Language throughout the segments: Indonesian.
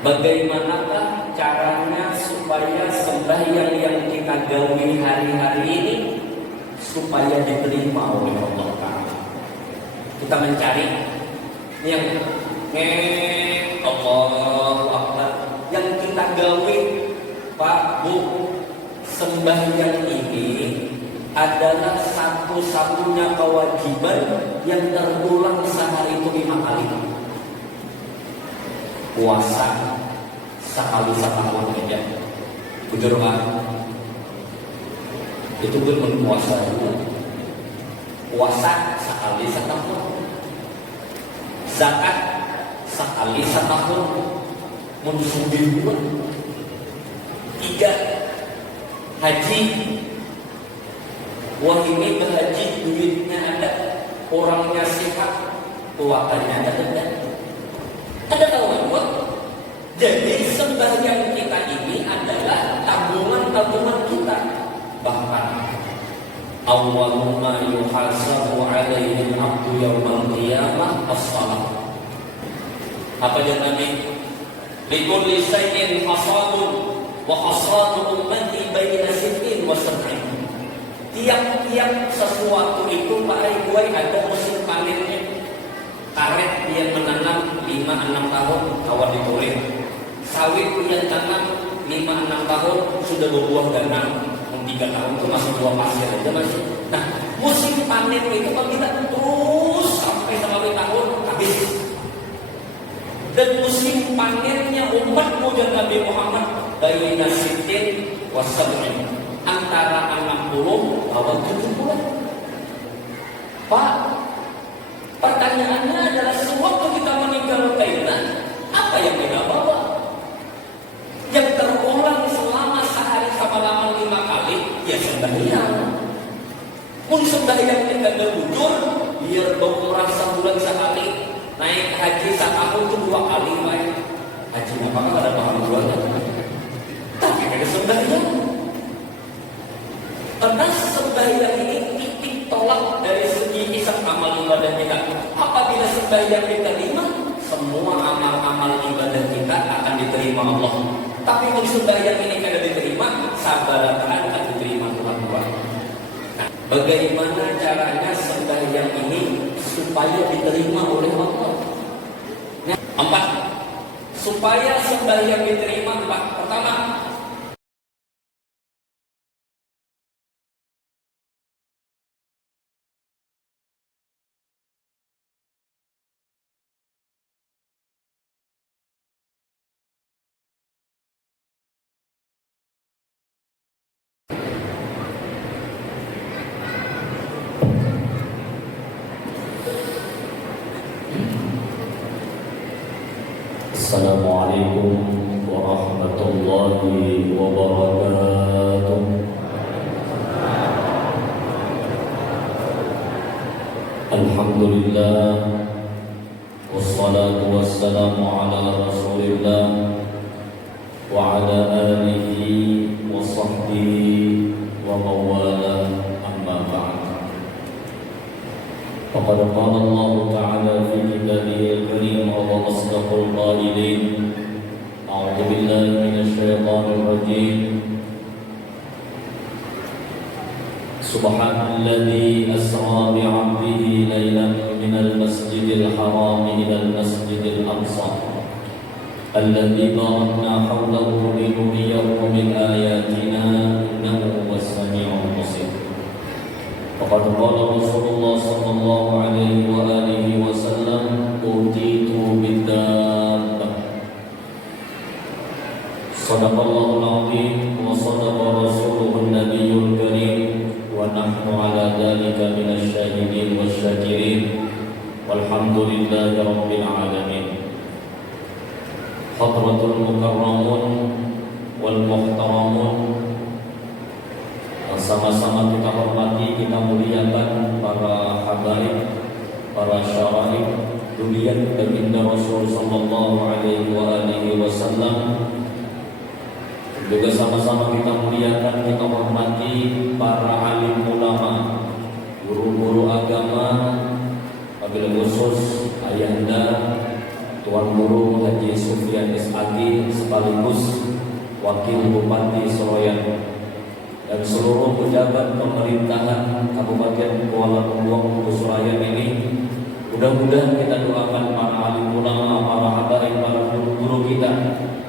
Bagaimanakah caranya supaya sembahyang yang kita gawi hari-hari ini supaya diterima oleh Allah Ta'ala? Kita mencari yang Allahu Akbar, yang kita gawi, Pak Bu, sembahyang ini adalah satu-satunya kewajiban yang terulang sehari itu 5 kali. Puasa sekali setahun aja, bujur Pak, itu pun berpuasa juga. Puasa sekali setahun, zakat sekali setahun, mensudir pun 3, haji. Wah, ini berhaji duitnya ada, orangnya sehat, keuangannya ada tahuan buat. Jadi sembahyang kita ini adalah tabungan kita. Bahkan awwaluma yuhasabu alaihi al-'abdu yawmal qiyamah as-shalah. Apa yang Nabi? Likulli shay'in hasadun wa hasadu ummati baina sittin wa sab'in. Tiap-tiap sesuatu itu pakai ada musim panennya. Karet dia menanam 5-6 tahun kawan ditulis. Sawit dia tanam 5-6 tahun sudah berbuah dan 3 tahun itu masih buah pasir aja masih. Nah, musim panen itu kalau kita terus sampai 1 tahun habis. Dan musim panennya umat muda Nabi Muhammad baina sittin wa sab'in, antara 60 atau 70. Pak, pertanyaannya adalah sewaktu kita meninggal dunia, apa yang kita bawa? Yang terulang selama sehari sama 5 kali, ya sembahyang. Pun sembahyang kita berbujur, biar berumrah sebulan sekali, naik haji setahun itu 2 kali, baik. Haji apakah ada paham jualnya? Tapi ada sembahyang. Karena sembahyang ini titik tolak dari segi hisab amal ibadah kita. Apabila sembahyang diterima, semua amal-amal ibadah kita akan diterima Allah. Tapi kalau sembahyang ini tidak diterima, sabar akan diterima Tuhan. Nah, bagaimana caranya sembahyang ini supaya diterima oleh Allah? 4. Supaya sembahyang diterima, 4. Pertama, Assalamualaikum warahmatullahi wabarakatuh. Alhamdulillah, wassalatu wassalamu ala rasulillah wa ala alihi wa sahbihi wa mawala, amma ba'd. فقد قال الله تعالى في كتابه الكريم وهو أصدق القائلين: أعوذ بالله من الشيطان الرجيم. سبحان الذي أسرى بعبده ليلا من المسجد الحرام إلى المسجد الأقصى الذي باركنا حوله لنريه من آياتنا إنه هو السميع البصير. وقد قال رسول الله صلى الله عليه وآله وسلم: أوتيت بالدابة. صدق الله العظيم وصدق رسوله النبي الكريم ونحن على ذلك من الشاهدين والشاكرين والحمد لله رب العالمين. حضرة المكرمون والمحترمون, sama-sama kita hormati, kita muliakan para habaib, para syaraib dunia baginda Rasul sallallahu alaihi wa alihi wasallam. Juga sama-sama kita muliakan, kita hormati para alim ulama, guru-guru agama, wabil khusus ayahanda Tuan Guru Haji Sufyan SAG sekaligus Wakil Bupati Seroyan dan seluruh pejabat pemerintahan Kabupaten Kuala Lumpur Seroyan ini. Mudah-mudahan kita doakan para alim ulama, para habaib, para guru kita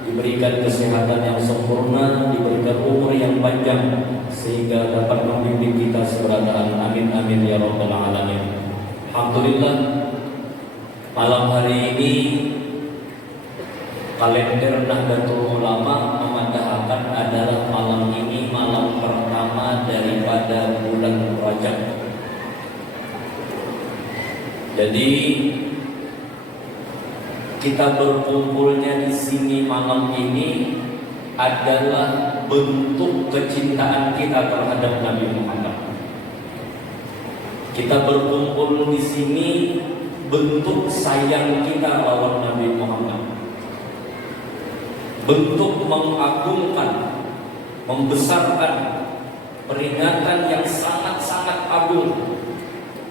diberikan kesehatan yang sempurna, diberikan umur yang panjang sehingga dapat membimbing kita seberatan. Amin amin ya rabbal alamin. Alhamdulillah, malam hari ini kalender Nahdlatul Ulama memandahkan adalah malam ini malam pertama daripada bulan Rajab. Jadi kita berkumpulnya di sini malam ini adalah bentuk kecintaan kita terhadap Nabi Muhammad. Kita berkumpul di sini bentuk sayang kita lawan Nabi Muhammad. Bentuk mengagungkan, membesarkan peringatan yang sangat-sangat agung.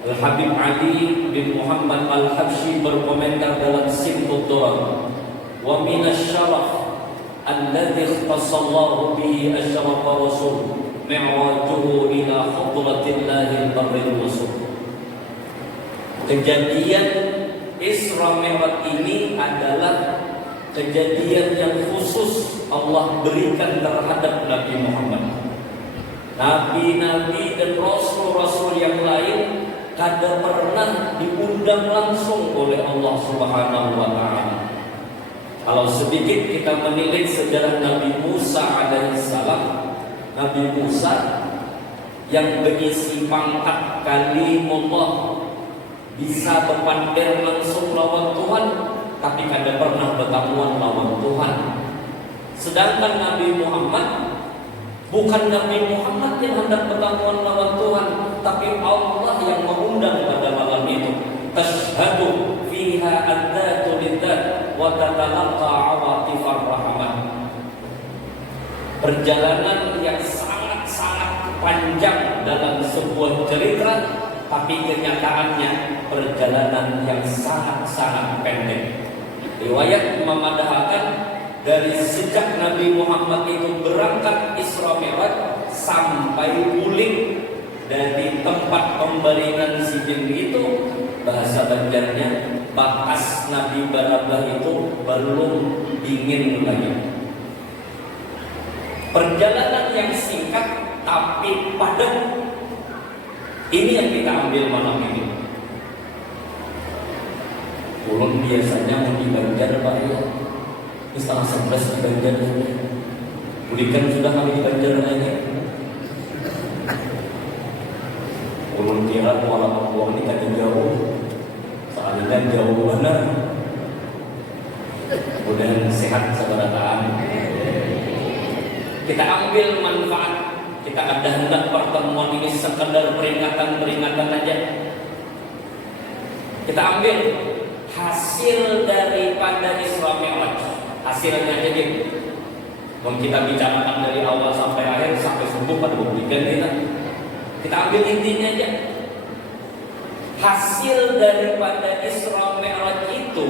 Al-Habib Ali bin Muhammad Al-Habsyi berkomentar dalam Simtud Durar, wa minasy syaraf alladzi ikhtassallahu bihi asyraf rasul mi'wajuhu ila hadratillahi al-barril rasul. Kejadian Isra Mi'raj ini adalah kejadian yang khusus Allah berikan terhadap Nabi Muhammad. Nabi-nabi dan rasul-rasul yang lain kada pernah diundang langsung oleh Allah Subhanahu wa taala. Kalau sedikit kita menilik sejarah Nabi Musa alaihissalam, Nabi Musa yang berisi pangkat kalimullah, bisa berpandir langsung lawan Tuhan, tapi kada pernah bertamuan lawan Tuhan. Sedangkan Nabi Muhammad, bukan Nabi Muhammad yang hendak bertamuan lawan Tuhan, tapi Allah yang mengundang pada malam itu. Tashhadu fiha addatu lidzat wa tatalaqa awatifar rahmat. Perjalanan yang sangat-sangat panjang dalam sebuah cerita, tapi kenyataannya perjalanan yang sangat-sangat pendek. Riwayat memadahkan dari sejak Nabi Muhammad itu berangkat Isra Mi'raj sampai pulang dari tempat pembaringan Sijil itu, bahasa Banjarnya bakas Nabi Barabah itu belum dingin lagi. Perjalanan yang singkat tapi padat. Ini yang kita ambil malam ini. Ulun biasanya mau di Banjar Pak ya. Ini setengah 11 di Banjar. Budikan sudah kami di Banjar lagi. Ulun kira Kuala Lumpur ini kan jauh. Soalnya jauh benar. Mudah sehat seberataan. Kita ambil manfaat. Kita ada hendak pertemuan ini sekedar peringatan aja. Kita ambil hasil daripada Isra Mi'raj. Hasilnya aja gitu. Kalau kita bicarakan dari awal sampai akhir sampai subuh pada bukan kita ambil intinya aja. Hasil daripada Isra Mi'raj itu,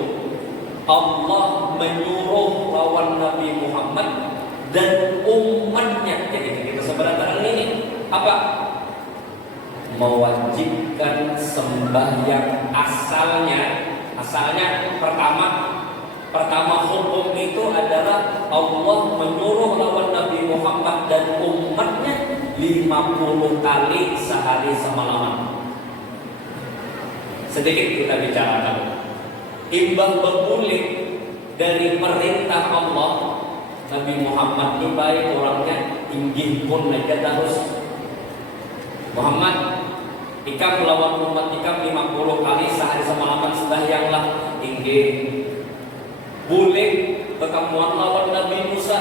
Allah menyuruh lawan Nabi Muhammad dan umatnya. Jadi kita sebenarnya ini apa? Mewajibkan sembahyang asalnya pertama hukum itu adalah Allah menyuruh lawan Nabi Muhammad dan umatnya 50 kali sehari semalam. Sedikit kita bicarakan imbang berbulik dari perintah Allah. Nabi Muhammad ini baik orangnya, inggih pun aja terus. Muhammad, ikam melawan umat ikam 50 kali sehari semalaman sembahyanglah. Inggih. Boleh pertemuan lawan Nabi Musa.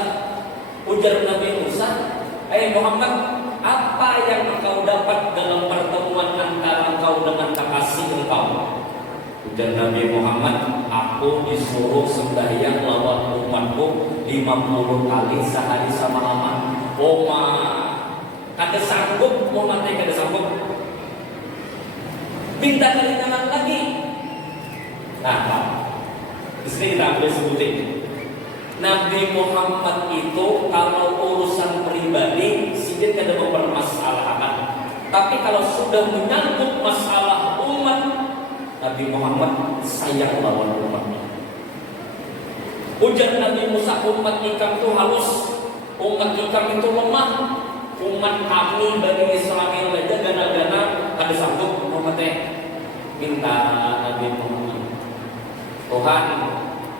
Ujar Nabi Musa, Muhammad, apa yang engkau dapat dalam pertemuan antara engkau dengan kekasih engkau? Ujar Nabi Muhammad, aku disuruh sembahyang lawan umatku 50 kali sehari semalaman. Oma, kada sanggup, mau mati kada sanggup. Minta kali tangan lagi. Nah, di sini kita ambil sebutin. Nabi Muhammad itu kalau urusan pribadi sedikit kada mempermasalahkan. Tapi kalau sudah menyangkut masalah umat, Nabi Muhammad sayang lawan umatnya. Ujar Nabi Musa, umat ikam itu halus, umat ikam itu lemah, umat kami Bani Israil aja gana-gana kada sanggup umatnya. Minta Nabi Muhammad, Tuhan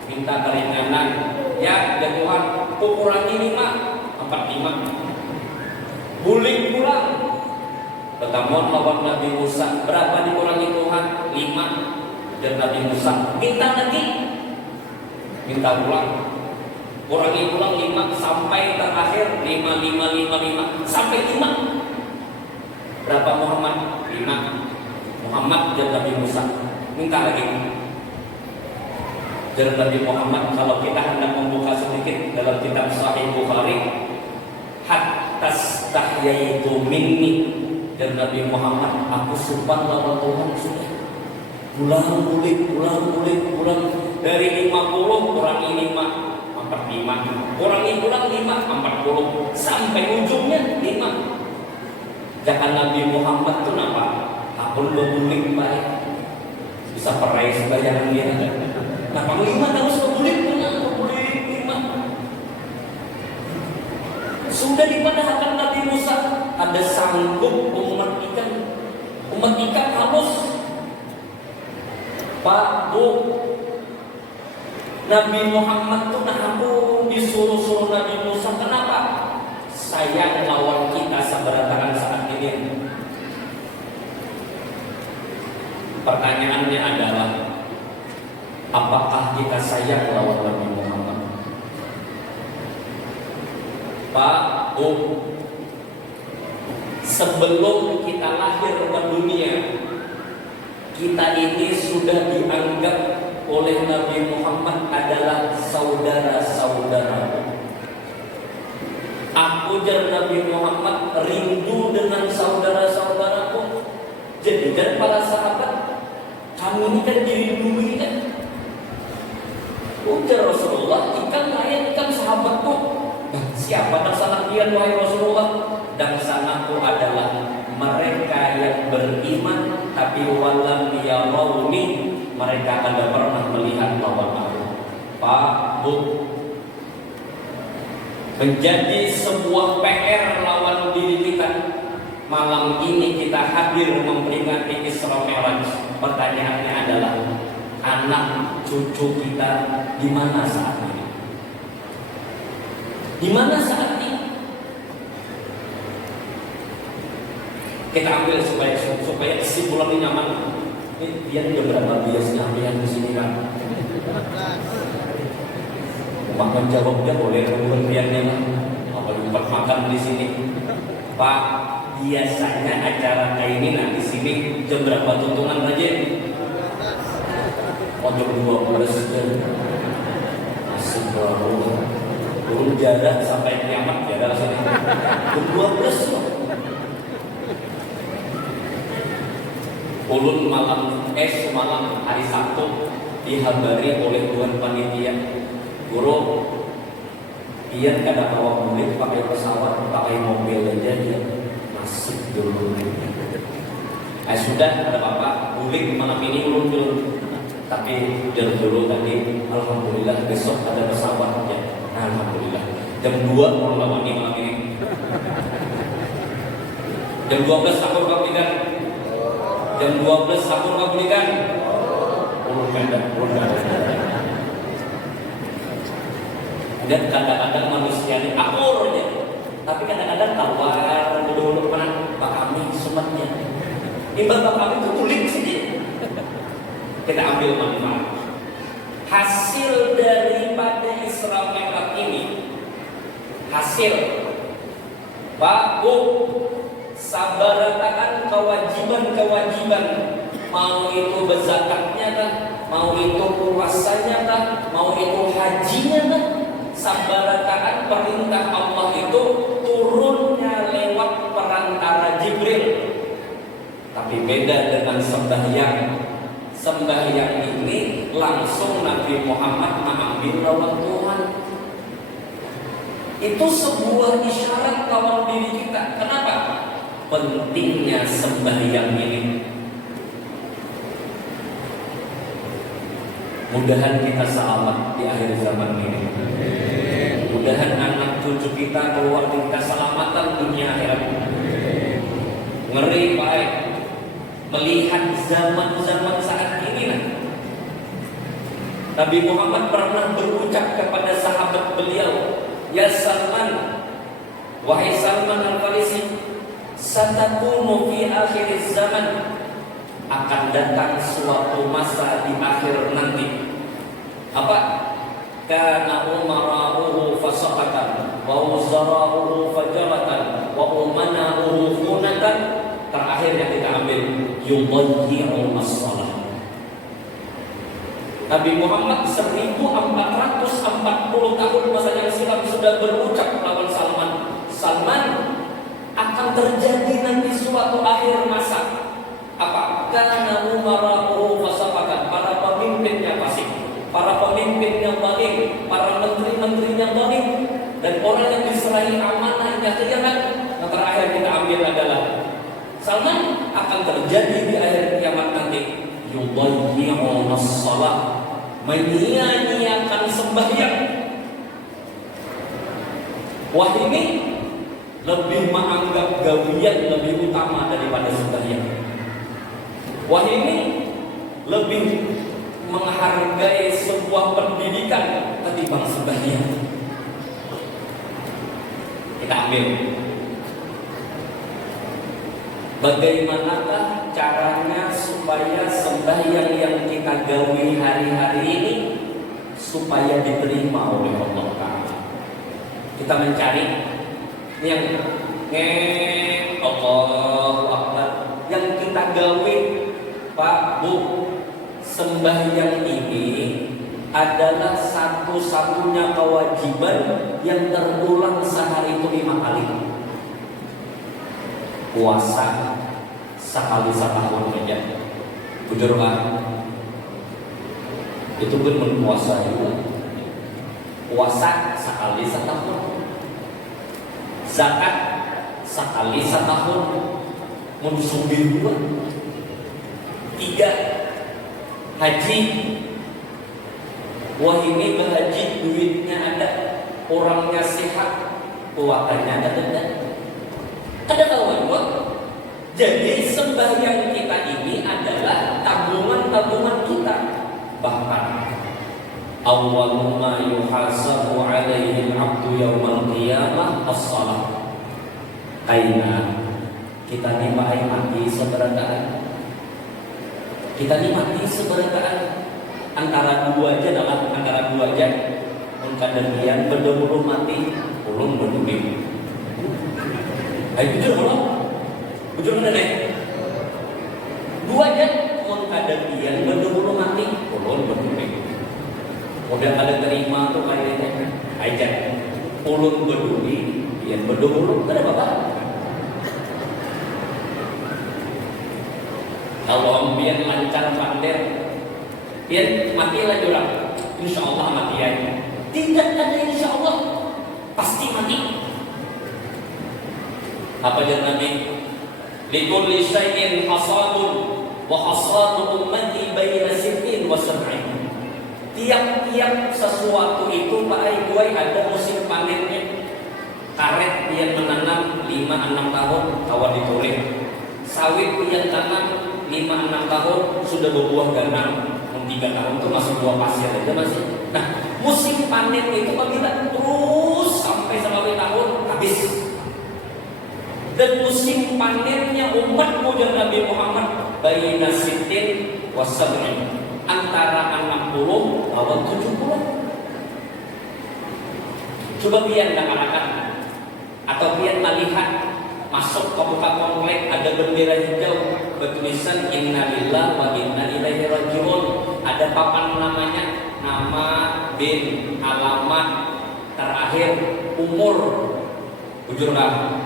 minta keringanan ya Tuhan, kurangi 45 buling pulang. Pertemuan lawan Nabi Musa, berapa dikurangi Tuhan? 5. Dan Nabi Musa minta lagi, minta ulang, kurangi pulang 5 sampai terakhir 5 sampai 5. Berapa Muhammad? 5. Muhammad dan Nabi Musa minta lagi. Dan Nabi Muhammad, kalau kita hendak membuka sedikit dalam kitab Sahih Bukhari, hatta stahyaitu minni, dan Nabi Muhammad, aku sumpah lawan Tuhan sudah pulang dari 50 kurangi 5 45, kurangi pulang 5 40 sampai ujungnya 5. Jangan Nabi Muhammad itu nampak aku bebulik baik bisa perai sebayangan dia. Nah, panglima harus bebulik 5. Sudah dipadahkan Nabi Musa, ada sanggup umat ikan halus. Pak, Bu, Nabi Muhammad tuh aku disuruh Nabi Musa, kenapa? Sayang lawan kita seberantakan saat ini. Pertanyaannya adalah, apakah kita sayang lawan Nabi Muhammad? Pak, Bu, sebelum kita lahir ke dunia, kita ini sudah dianggap oleh Nabi Muhammad adalah saudara-saudara. Aku dan Nabi Muhammad rindu dengan saudara-saudaraku. Jadi dan para sahabat, kami ini kan dirindui kan. Ujar Rasulullah, ikan lain ikan sahabatku. Siapa dangsana kian wahai Rasulullah? Dangsanaku adalah mereka yang beriman tapi walam yarawni, mereka tidak pernah melihat lawan aku. Pak, Bu, menjadi sebuah PR lawan diri kita. Malam ini kita hadir memperingati Isra Mi'raj. Pertanyaannya adalah, anak cucu kita di mana saat ini? Di mana saat ini? Kita ambil supaya kesimpulan ini nyaman. Dia udah berapa biasnya yang di sini kan? Makan jawabnya boleh kemudiannya apa tempat makan di sini, Pak. Biasanya acara kayak ini di sini jam berapa tuntunan aja? Oh, jam 12 jam. Asik baru. Turun jarak sampai kiamat jarak sini. Jam 12 loh. Ulun semalam hari Sabtu dihabari oleh Tuan Panitia, Guru, dia kadang bawa murid pakai pesawat, pakai mobil aja dia masih dulu. Sudah ada bapak, murid malam ini ulun dulu, tapi dulu tadi, alhamdulillah besok ada pesawat ya. Alhamdulillah. Jam 2 ulun lawan malam ini. Jam 12 aku kapitan. Jam 12 sahur kau belikan. Ulun pendek. Dan kadang-kadang manusia ini akur aja. Tapi kadang-kadang tawar dulu mana Pak kami sumatnya. Imbang Pak kami itu kulit saja. Kita ambil manfaat. Hasil daripada Isra Mi'raj ini, hasil Pak Bu, sabaratakan kewajiban-kewajiban, mau itu berzakatnya kan, mau itu puasanya kan, mau itu hajinya kan, sabaratakan perintah Allah itu turunnya lewat perantara Jibril. Tapi beda dengan sembahyang. Sembahyang ini langsung Nabi Muhammad mengambil lawan Tuhan. Itu sebuah isyarat lawan diri kita. Kenapa? Pentingnya sembahyang ini. Mudahan kita selamat di akhir zaman ini. Mudahan anak cucu kita, keluarga kita selamatan dunia akhirat. Ngeri baik melihat zaman-zaman saat ini. Nabi Muhammad pernah berucap kepada sahabat beliau, "Ya Salman, wahai Salman Al-Farisi, satakunu fi akhir zaman." Akan datang suatu masa di akhir nanti. Apa? Kana umara'uhu fasaqatan wa uzara'uhu fajaratan wa umana'uhu khunatan. Terakhir yang kita ambil, yudayyi'u as-salah. Nabi Muhammad 1440 tahun masa yang silam sudah berucap lawan Salman. Salman, akan terjadi nanti suatu akhir masa. Apa? Karena umara'uhu fasaqatan, para pemimpinnya fasik, para pemimpinnya zalim, para menteri-menterinya zalim, dan orang yang diserahi amanahnya khianat. Yang terakhir kita ambil adalah Salman, akan terjadi di akhir kiamat nanti, yudayyi'u as-salah, menyia-nyiakan sembahyang. Wah, ini lebih menganggap gawian lebih utama daripada sembahyang. Wah, ini lebih menghargai sebuah pendidikan ketimbang sembahyang. Kita ambil. Bagaimanakah caranya supaya sembahyang yang kita gawi hari-hari ini supaya diterima oleh Allah Ta'ala? Kita mencari yang Allahu Akbar, yang kita gawi. Pak, Bu, sembahyang ini adalah satu-satunya kewajiban yang terulang sehari itu 5 kali. Puasa sekali setahun aja. Bujur kan? Itu pun berpuasa juga. Puasa sekali setahun. Zakat sekali setahun. Mensumbil juga. 3, haji. Wah, ini berhaji duitnya ada, orangnya sehat, keuangannya ada. Ada kawan. Jadi sembahyang kita ini adalah tabungan-tabungan kita. Bahkan awwalu ma yuhasabu alaihi al-'abdu yaumal qiyamah as-shalah. Aina kita ni mati seberapa? Kita ni mati seberapa? Antara dua aja. Kadang-kadang berdua mati, ulun berdua. Ayo bujur mana nih? 2 aja. Kadang-kadang berdua mati, ulun berdua. Udah ada terima tuh kayaknya. Aja, ulun berdua, yang berdua. Ada apa? Kalau biar lancar pandai, biar matilah jurang. Insya Allah mati aja. Tidak ada insya Allah, pasti mati. Apa jalan Nabi? Likulli syai'in hasadun wa hasadu ummati baina sittin wa sab'in. Tiap-tiap sesuatu itu Pak Ibu ada musim panennya. Karet yang menanam 5-6 tahun kawan ditulis. Sawit yang tanam 5-6 tahun sudah berbuah ganam. 3 tahun itu masih buah pasir aja masih. Nah, musim panen itu apabila terus sampai selama tahun habis. Dan musim panennya umat muda Nabi Muhammad baina sittin wa sab'in, antara 60 atau 70. Coba biar anak-anak atau biar melihat masuk ke buka komplek ada bendera hijau bertulisan innalillahi wa inna ilaihi raji'un. Ada papan namanya, nama, bin, alamat, terakhir umur. Jujur kan?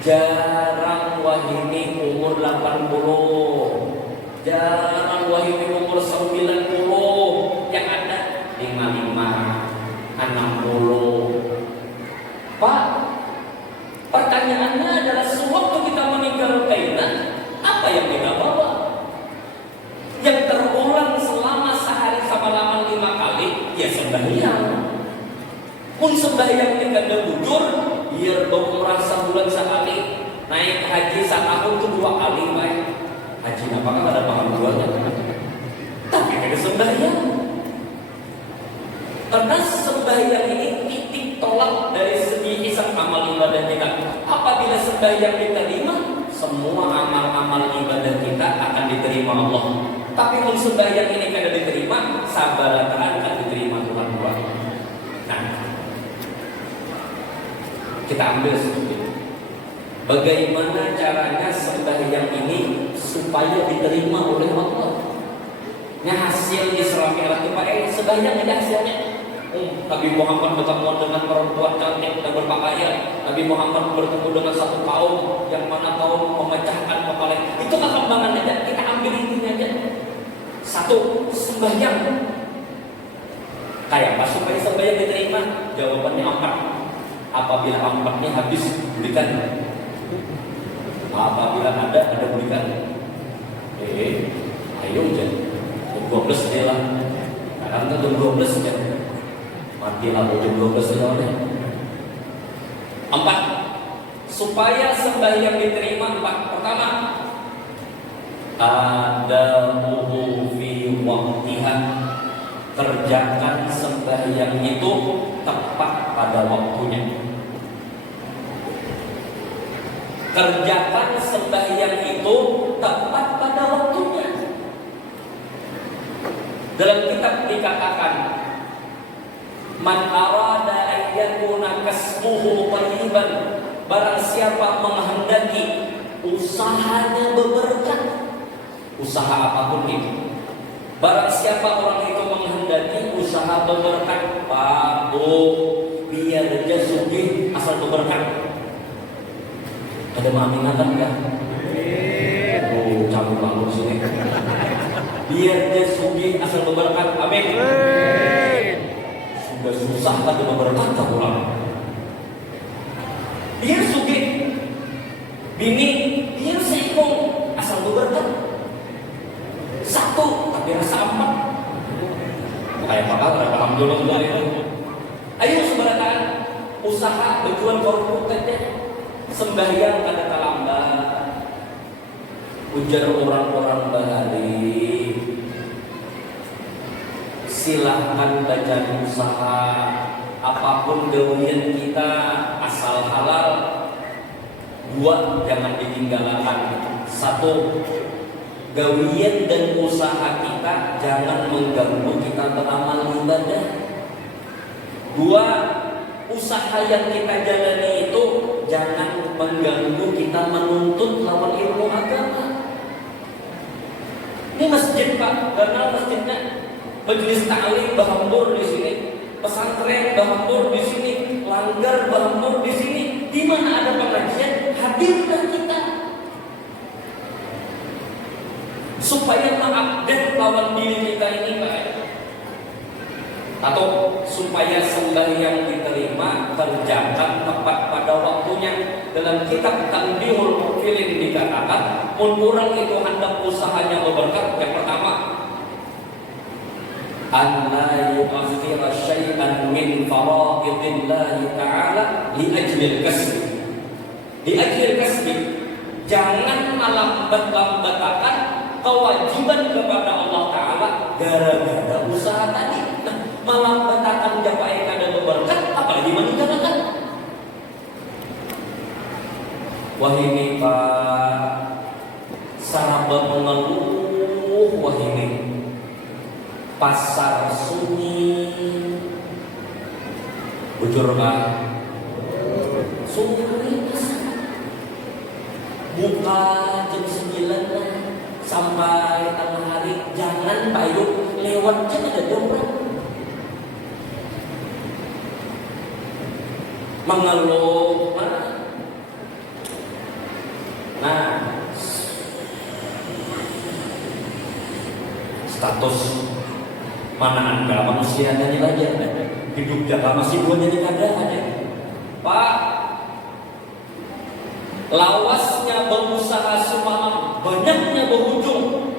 Jarang wahini umur 80. Jarang wahini umur 90. Yang ada 55, 60. sembahyang. Pun sembahyang ini kada bujur, biar bau merasa bulan sekali, naik haji setahun itu 2 kali baik. Haji apakah ada paham duanya? Tapi ada sembahyang. Karena sembahyang ini titik tolak dari segi hisab amal ibadah kita. Apabila sembahyang diterima, semua amal-amal ibadah kita akan diterima Allah. Tapi kalau sembahyang ini kada diterima, sabar akan diterima Tuhan. Nah, kita ambil sedikit. Bagaimana caranya sembahyang ini supaya diterima oleh Allah? Nah, hasil Isra Mi'raj itu Pak, sembahyang ada hasilnya. Nabi Muhammad bertemu dengan perempuan cantik dan berpakaian. Nabi Muhammad bertemu dengan satu kaum yang mana kaum memecahkan kepala. Itu perkembangan aja. Kita ambil intinya aja. Satu, sembahyang. Kayak apa supaya sembahyang diterima? Jawabannya 4. Apabila 4-nya habis, berikan. Apabila ada berikan. Ayo jangan 12 dia lah. Kadang itu 12 ya. Matilah jam 12 ya. 4. Supaya sembahyang diterima 4. Pertama, adamuhu fi waqtiha. Kerjakan sembahyang itu tepat pada waktunya. Kerjakan sembahyang itu tepat pada waktunya. Dalam kitab dikatakan, man arada an yakuna kasbuhu thayyiban, barang siapa menghendaki usahanya berberkah, usaha apapun itu. Barang siapa orang itu menghendaki usaha berberkah, Pak Bu, biar dia sugih asal berberkah. Ada mengaminkan enggak? Oh, campur bangun sini. Biar dia sugih asal berberkah. Amin. Sudah susah kan dia berberkah pulang. Biar sugih. Bini, biar seikung asal berberkah. 1 tapi rasa amat. Kayak apa? Alhamdulillah itu. Ayo sebaratan usaha berjuang koruput aja. Sembahyang kada terlambat. Ujar orang-orang bahari, silahkan baca usaha apapun gawian kita asal halal. 2, jangan ditinggalkan. 1, gawian dan usaha kita jangan mengganggu kita beramal ibadah. 2, usaha yang kita jalani itu jangan mengganggu kita menuntut lawan ilmu agama. Ini masjid Pak, karena masjidnya majelis ta'lim bahambur di sini, pesantren bahambur di sini, langgar bahambur di sini. Di mana ada pengajian, hadirlah kita. Supaya mengupdate lawan diri kita ini Pak. Atau supaya sembahyang diterima, kerjakan tepat pada waktunya. Dalam kitab Tanbihul Muqilin dikatakan, mun orang itu hendak usahanya berberkah, yang pertama, an la yu'akhkhira syai'an min fara'idillahi ta'ala li ajlil kasbi. Li ajlil kasbi, jangan melambat-lambatakan kewajiban kepada Allah Ta'ala gara-gara usaha tadi. Melambatkan japai kada berberkat, apalagi meninggalkan. Wah ini Pak, sahabat mengeluh. Wah ini pasar sunyi, bujur Pak, sunyi buka jam 9 sampai tengah hari. Jangan payung lewatnya ada dobrak. Mengeluh. Nah, status mana Anda manusia nyanyi lagi hidup jaga masih buat nyanyi kada ada. Pak, lawasnya berusaha semalam, banyaknya berujung.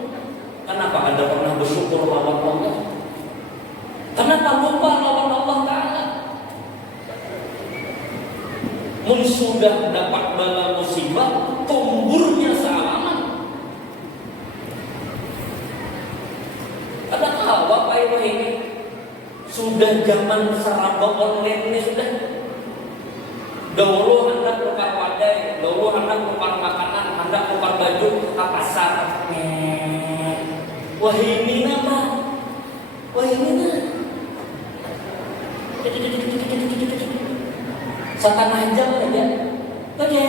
Kenapa Anda pernah bersyukur lawan Allah? Kenapa lupa lawan Allah? mun sudah dapat bala musibah, tumburnya sealaman. Adakah Bapak Ibu ini sudah zaman serba online ini sudah? Dahulu hendak tukar wadai, dahulu hendak tukar makanan, hendak tukar baju ke pasar. Wah ini apa? Wah ini nah. Setengah jam aja, oke.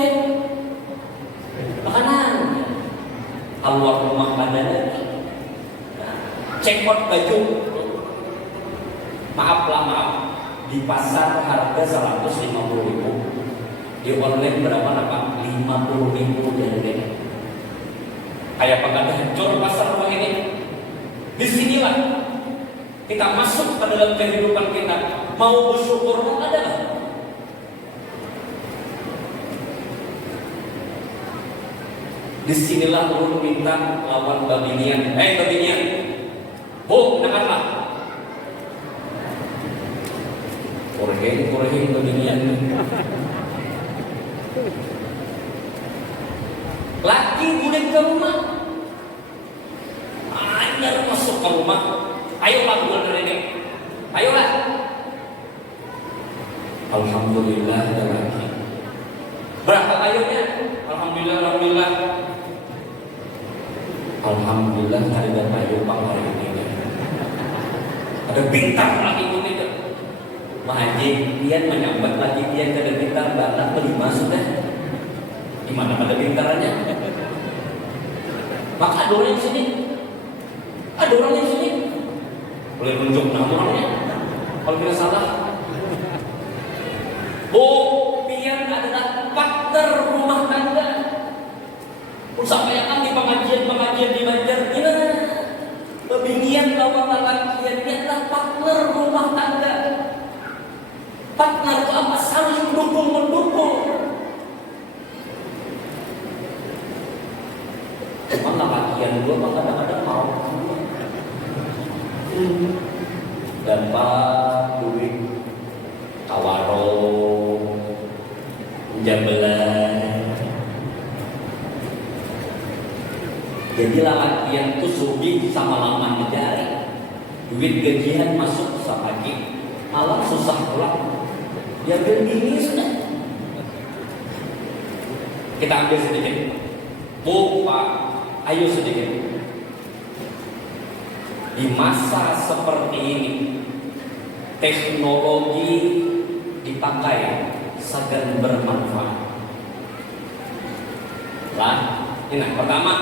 Makanan, keluar rumah kadang, cekot baju. Maaf, di pasar harga 150.000, di online berapa? 50.000 jadi. Kayak pengadaan hancur pasar rumah ini. Disinilah kita masuk ke dalam kehidupan kita. Mau bersyukur ada. Disinilah ulun minta lawan babinian. Babinian, bu, dengarlah. Koreng babinian. Laki boleh ke rumah. Anyar masuk ke rumah. Ayolah bulan ini. Ayolah. Alhamdulillah ada laki. Berapa ayonya? Alhamdulillah. Alhamdulillah hari dan ayu Pak hari ini. Ada bintang lagi ini. Pak Haji, dia menyambat lagi dia ada bintang batak kelima sudah. Di mana ada bintarannya? Maka ada orang yang sini. Ada orang yang sini. Boleh tunjuk namanya. Kalau tidak salah. Bu, pian adalah partner rumah tangga. Usahakan di pengajian di Banjar ini. Babinian lawan lalakian dia adalah partner rumah tangga. Partner itu apa? Saling mendukung. Cuman lalakian gua mah kadang-kadang mau dapat duit tawaro jabelan. Jadi lalakian itu sugi sama lama negara. Duit gajian masuk sepagi, malam susah pulang. Ya begini sudah. Kita ambil sedikit. Bu, Pak, ayo sedikit. Di masa seperti ini, teknologi dipakai segan bermanfaat. Ini pertama,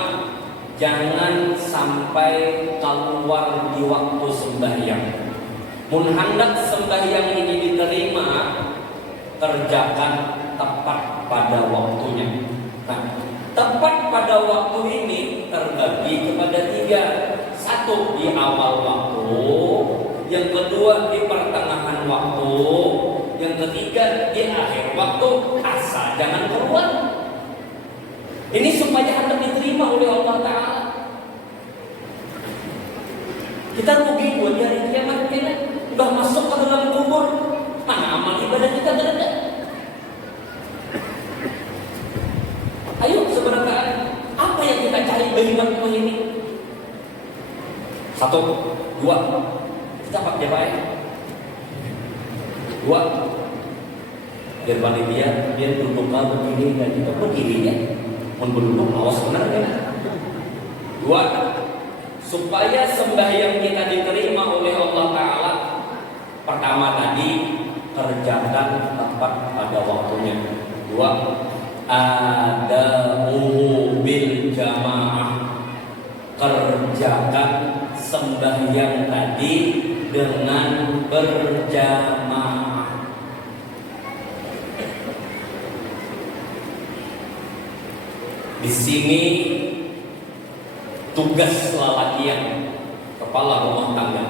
jangan sampai keluar di waktu sembahyang. Mun hendak sembahyang ini diterima, kerjakan tepat pada waktunya. Tepat pada waktu ini terbagi kepada 3. 1 di awal waktu, yang kedua di pertengahan waktu, yang ketiga di akhir waktu. Asal jangan keluar. Ini supaya hendak diterima oleh Allah Ta'ala. Kita rugi buat hari kiamat kita. Udah masuk ke dalam kubur, mana amal ibadah kita ada? Ayo sebenarnya apa yang kita cari bagi waktu ini? 1, 2, kita pakai baik. 2, biar panitia dia duduk begini dan kita begininya, berduduk awas benar kan? 2, supaya sembahyang kita diterima oleh Allah Ta'ala. Pertama tadi, kerjakan tepat pada waktunya. 2, adamu bil jamaah, kerjakan sembahyang tadi dengan berjamaah. Di sini tugas lalakian, kepala rumah tangga.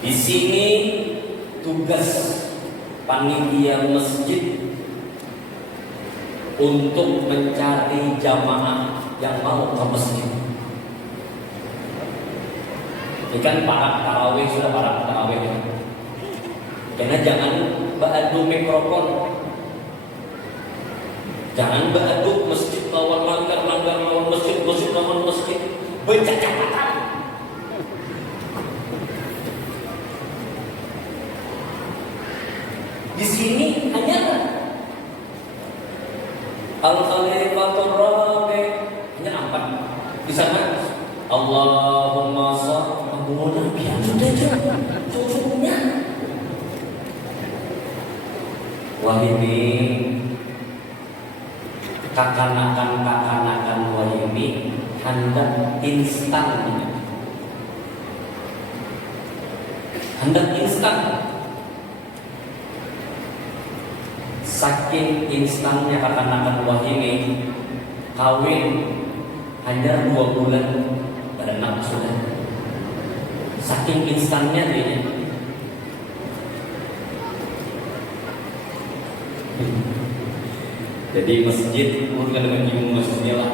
Di sini tugas panitia masjid untuk mencari jamaah yang mau ke masjid. Ini kan para tarawih sudah para tarawih. Karena jangan beradu mikrofon. Jangan beraduk masjid lawan langgar lawan masjid, masjid lawan masjid, bercacah-cacah. Di sini hanya Al-Khalifatul Rabi, hanya 4. Di sana Allahumma salli biar sudah cukupnya. Wahimi kakanakan wahimi hendak instan. Saking instannya kakanakan wahimi, kawin hanya 2 bulan berenang sudah. Saking instannya dia. Jadi masjid, mungkin dengan bingung masjidnya lah.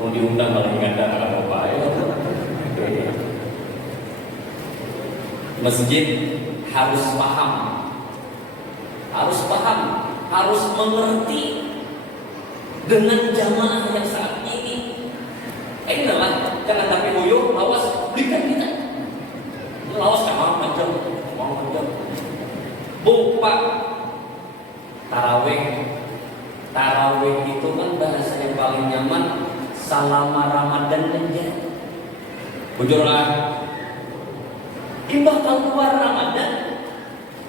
Mau diundang paling nggak ada apa-apa ya. Masjid harus paham, harus mengerti dengan jamaah yang saat ini. Inilah jangan tapi uyuh, awas berikan kita. Lawas kan mau macam. Pak, Tarawih itu kan bahasa yang paling nyaman selama Ramadan aja. Bujurlah. Imbah keluar Ramadan,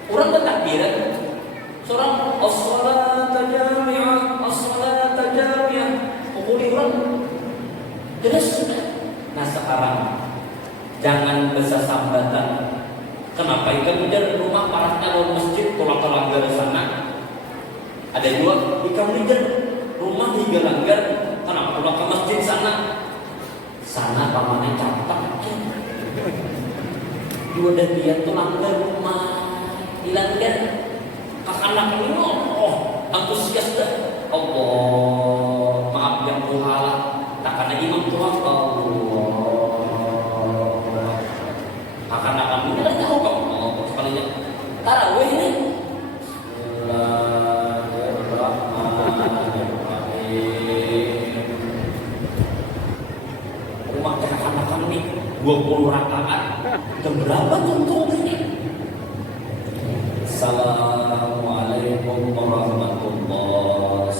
orang bertakbiran. Seorang as-salata jami'ah, pukuli orang. Jelas. Nah sekarang jangan besar sambatan. Kenapa ikan ngejar rumah parahnya lawan masjid tolak-tolak dari sana? Ada juga ikan ngejar rumah hingga langgar. Kenapa tolak ke masjid sana? Sana pamannya catat. Dua dan dia tuh langgar rumah dilanggar. Anak ini antusias dah. Allah maaf yang tuhala takkan lagi imam Tuhan Allah akan ini dah tahu kok sekalinya tarawih ini. Bismillahirrahmanirrahim. Rumah anak-anak ini 20 rakaat. Jam berapa contoh ini? Assalamualaikum warahmatullahi.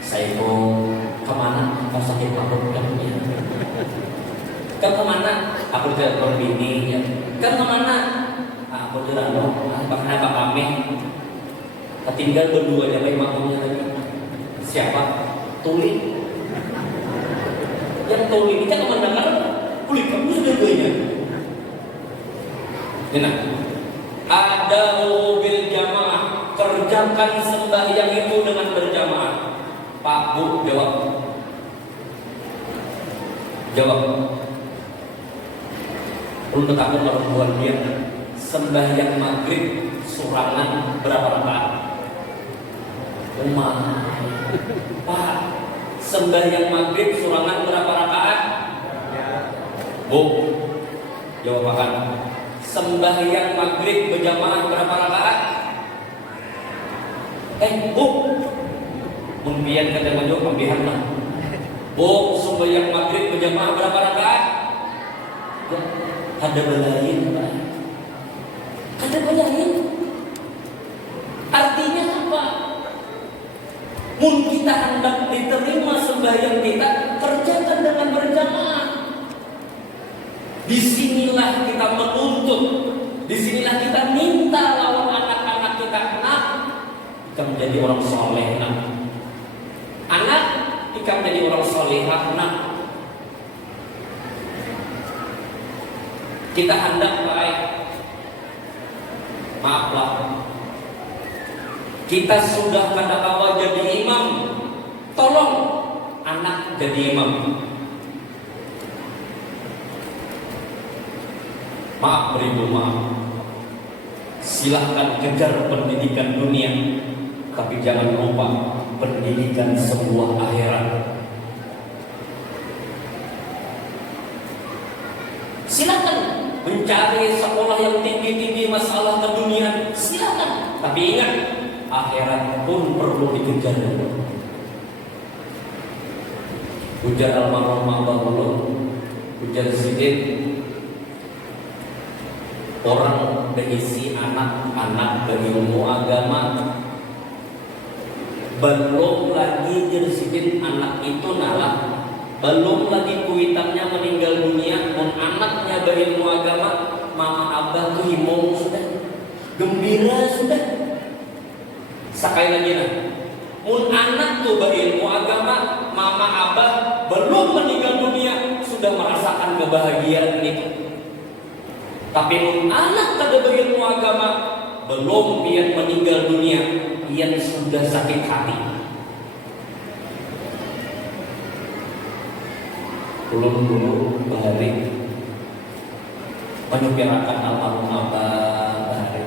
Saya mau kemana? Kau sakit perut kan? Kau kemana? Aku tidak berbini. Ya. Kau kemana? Aku tidak tahu. Bahkan apa kami? Ketinggal berdua aja makmumnya tadi. Siapa? Tuli. Yang tuli ini kan mendengar kulit kamu sudah banyak. Nah, ada bil jamaah, kerjakan sembahyang itu dengan berjamaah. Pak, Bu, jawab. Untuk kamu perempuan dia sembahyang maghrib surangan berapa rakaat? Pak, sembahyang maghrib surangan berapa rakaat? Bu, jawaban. Sembahyang maghrib berjamaah berapa rakaat? Bu, mungkin kata menjawab pembihan lah. Bu, sembahyang maghrib berjamaah berapa rakaat? Ada balain, Pak. Ada balain. Artinya apa? Mungkin kita hendak diterima sembahyang kita, kerjakan dengan berjamaah. Disinilah kita menuntut, disinilah kita minta lawan anak-anak kita, kita menjadi orang soleh, anak kita menjadi orang solehah, kita hendak baik, maaflah, kita sudah kadang-kadang jadi imam, tolong anak jadi imam. Maaf beribu maaf. Silahkan kejar pendidikan dunia, tapi jangan lupa pendidikan sebuah akhirat. Silahkan mencari sekolah yang tinggi-tinggi masalah keduniaan, silahkan. Tapi ingat, akhirat pun perlu dikejar. Ujar almarhum Abah Ulun, ujar Sidin, orang berisi anak-anak berilmu agama, belum lagi jersidin anak itu nalar, belum lagi kuitannya meninggal dunia, pun anaknya berilmu agama, mama abah tuh himong sudah, gembira sudah. Sekali lagi nah, mun anak tuh berilmu agama, mama abah belum meninggal dunia sudah merasakan kebahagiaan itu. Tapi mun anak kada berilmu agama, belum pian meninggal dunia, pian sudah sakit hati. Ulun dulu bahari menyupirakan almarhum Abah bahari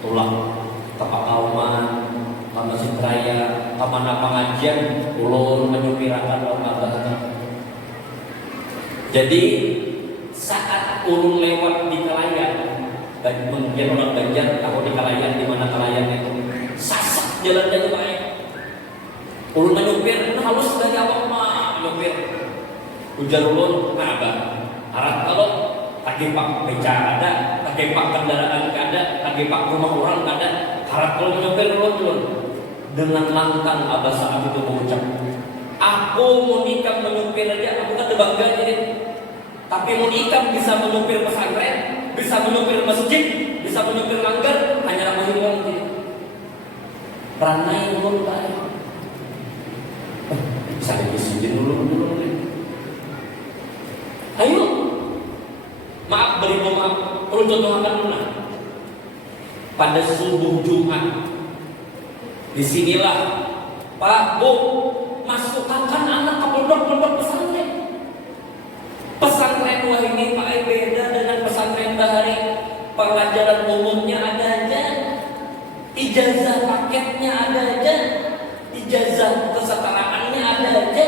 tulang tapak kauman sama Sitraya kamana pengajian ulun menyupirakan Abah. Jadi saat ulun lewat di Kalayan, dan mungkin orang Banjar tahu di Kalayan di mana Kalayan itu sasak jalannya baik. Ulun menyupir, halus dari awal mah menyupir. Ujar ulun, nah Abah, harap kalau tagipak beca ada, tagipak kendaraan ada, tagipak rumah orang ada, harap kalau menyupir ulun dengan lantang Abah saat itu mengucap, aku mau nikah menyupir aja, aku kan bangga jadi. Tapi mau nikah bisa menyupir pesantren, bisa menyupir masjid, bisa menyupir langgar, hanya aku hilang tidak. Ranai ulun tak. Bisa disini dulu. Ayo, maaf beri maaf, perlu contohkan dulu. Pada subuh Jumat, disinilah Pak Bu masukkan anak ke pondok pesantren. Pesantren wah ini Pak beda dengan pesantren bahari. Pelajaran umumnya ada aja, ijazah paketnya ada aja, ijazah kesetaraannya ada aja.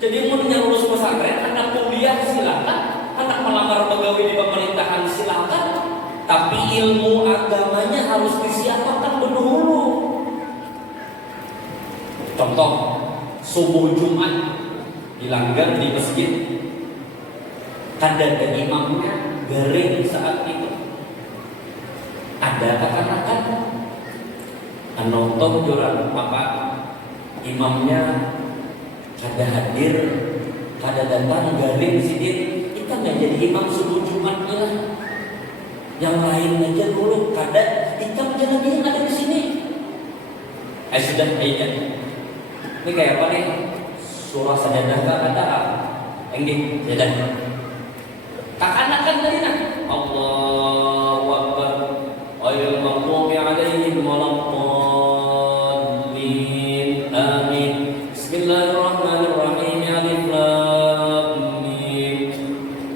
Jadi mau lulus pesantren, anak kuliah silakan, anak melamar pegawai di pemerintahan silakan, tapi ilmu agamanya harus disiapkan dulu. Contoh, subuh Jumat dilanggar di masjid, kada ada imamnya, garing saat itu. Ada katakan nonton joran apa imamnya kada hadir, kada datang, garing sidin, kita nggak jadi imam subuh Jumatnya lah. Yang lain aja dulu kada, kita jangan yang ada di sini. Sudah aja. Ini kayak apa nih? Surah sajadah ada apa? Enggak, sajadah. Kakak kan tadi nak Allahu Akbar ghairil maghdubi alaihim waladdallin amin. Bismillahirrahmanirrahim. Alif lam mim.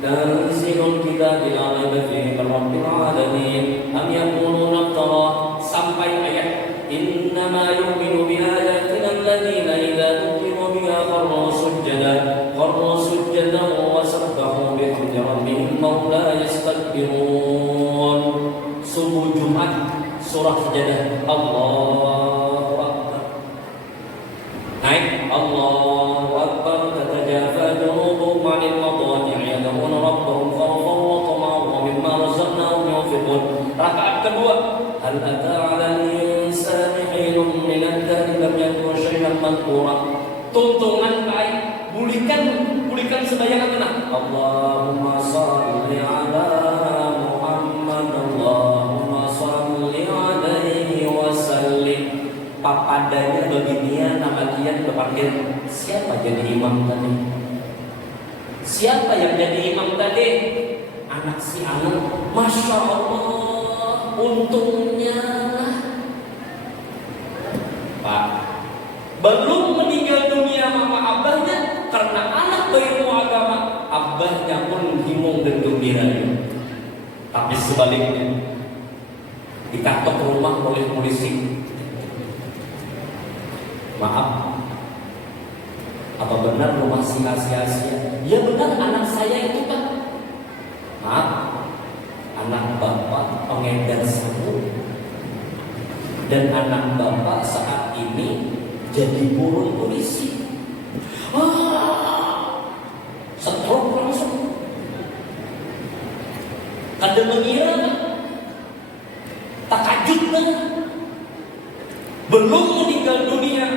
Tanzilul kitabi la raiba fihi min rabbil alamin. Am yaquluna iftara sampai ayat innama yu'minu bi ayatina alladziina idza dhukiru biha kharru sujjadan wa sabbahu bihamdi rabbihim wa la yastakbirun. Subuh Jumat surah Sajadah. Allahu Akbar. Naik Allahu Akbar. Tatajafa junubuhum 'anil madaji'i yad'una rabbahum khawfan wa tama'an wa mimma razaqnahum yunfiqun. Rakaat kedua, hal ata 'alal insani hinun min ad-dahri lam yakun syai'an madhkura. Tuntunan baik, pulihkan sembahyang kita. Allahumma shalli ala Muhammad, Allahumma shalli alaihi wasallim. Papadanya beginian nama dia berpanggil, siapa jadi imam tadi? Siapa yang jadi imam tadi? Anak si anak. Masya Allah, untungnya Pak belum meninggal dunia mama abahnya, karena anak berilmu agama, abahnya pun himung dan gembira. Tapi sebaliknya, dikatok rumah oleh polisi. Maaf, apa benar rumah sia-sia? Ya benar, anak saya itu Pak. Maaf, anak bapak pengedar sabu. Dan anak bapak saat ini jadi buruh polisi. Stroke langsung. Kada mengira, takajud kan? Belum meninggal dunia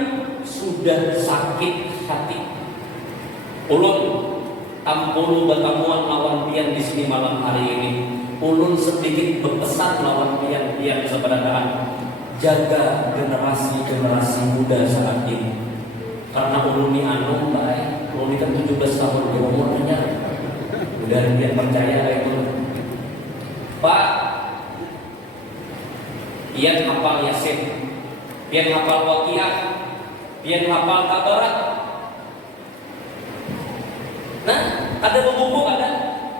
sudah sakit hati. Ulun ampun batamuan lawan pian di sini malam hari ini. Ulun sedikit berpesan lawan pian sebenarnya, jaga generasi muda saat ini. Karena ulun ni anu baik, ulun ni kan 17 tahun di umurnya. Udah pian percaya itu. Pak, pian hafal Yasin, pian hafal Waqiah, pian hafal Tabarak. Nah, ada buku ada.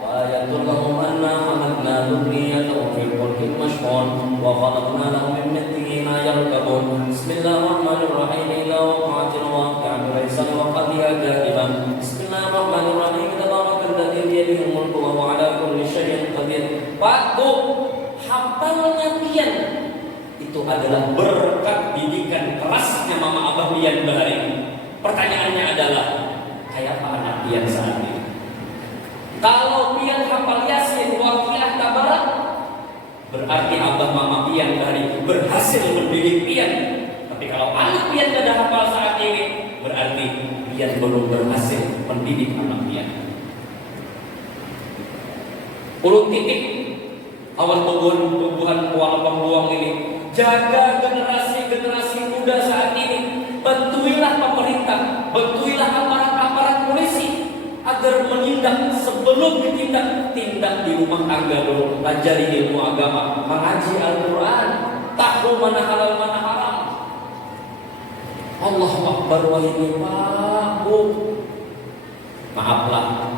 Wa yatullahum anna amatna dunyata fil qulqil mashhun wa khalaqna lahum min mithlihi ma yarkabun. Bismillahirrahmanirrahim. La waqatil waqi'atu laysa waqatiha kadhiban. Bismillahirrahmanirrahim. Tabarakalladzi biyadihi mulku wa huwa ala kulli syai'in qadir. Pak, Bu, hafalnya pian itu adalah berkat didikan kerasnya mama abah pian bahari. Pertanyaannya adalah, kayak apa anak pian saat ini? Kalau pian hafal Yasin, Waqiah, Tabarak, berarti abah mama pian bahari berhasil mendidik pian. Tapi kalau anak pian tidak hafal saat ini, berarti pian belum berhasil mendidik anak pian. Ulun titik awan tumbuhan kuala pembuang ini. Jaga generasi muda saat ini. Bantuilah pemerintah, bantuilah aparat polisi agar menindak sebelum ditindak. Tindak di rumah tangga dulu, pelajari ilmu agama, mengaji Al-Quran, tahu mana halal mana haram. Allahu Akbar. Wah ini Pak, Bu, maaflah,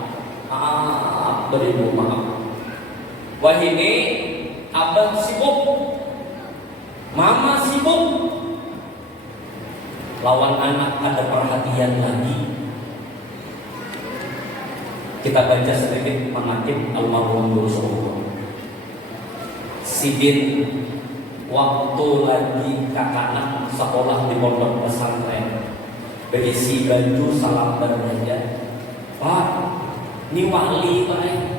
beribu maaf. Wah ini abah sibuk, mama sibuk, lawan anak ada perhatian lagi. Kita baca sedikit mengatib almarhum Rasulullah. Sidin waktu lagi kakak sekolah di pondok pesantren, berisi baju salam berjalan. Pak, ini wali Pak.